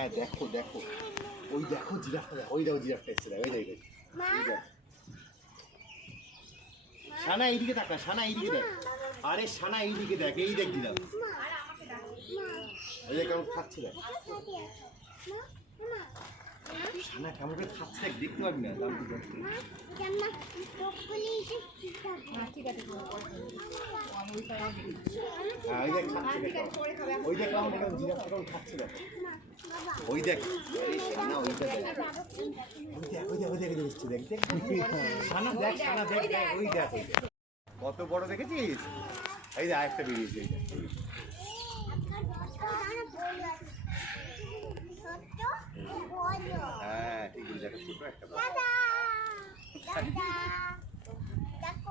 হ্যাঁ দেখো দেখো, ওই দেখো জিরাফটা, ওই দেখো জিরাফটা এসছে, ওই দেখো সানা এইদিকে তাকা, সানা এইদিকে দেখ, আরে সানা এইদিকে দেখ, এই দেখ জিরাফ, এই যে কেমন খাচ্ছে দেখ, সানা কেমন করে খাচ্ছে দেখ, দেখতে পাবি না দাম ঠিক আছে, হ্যাঁ ওই দেখ খাচ্ছে দেখ, ওই দেখ কেমন জিরাফটা কেমন খাচ্ছে দেখ, ওই দেখ সানা, ওই দেখ ওই দেখ ওই দেখ দেখছি, দেখ দেখ সানা দেখ, সানা দেখ দেখ, ওই দেখ ওই দেখ কত বড় দেখেছিস, এই যে আরেকটা বেরিয়েছে, এই দেখ হ্যাঁ ঠিক আছে, দেখো ছোট একটা দেখো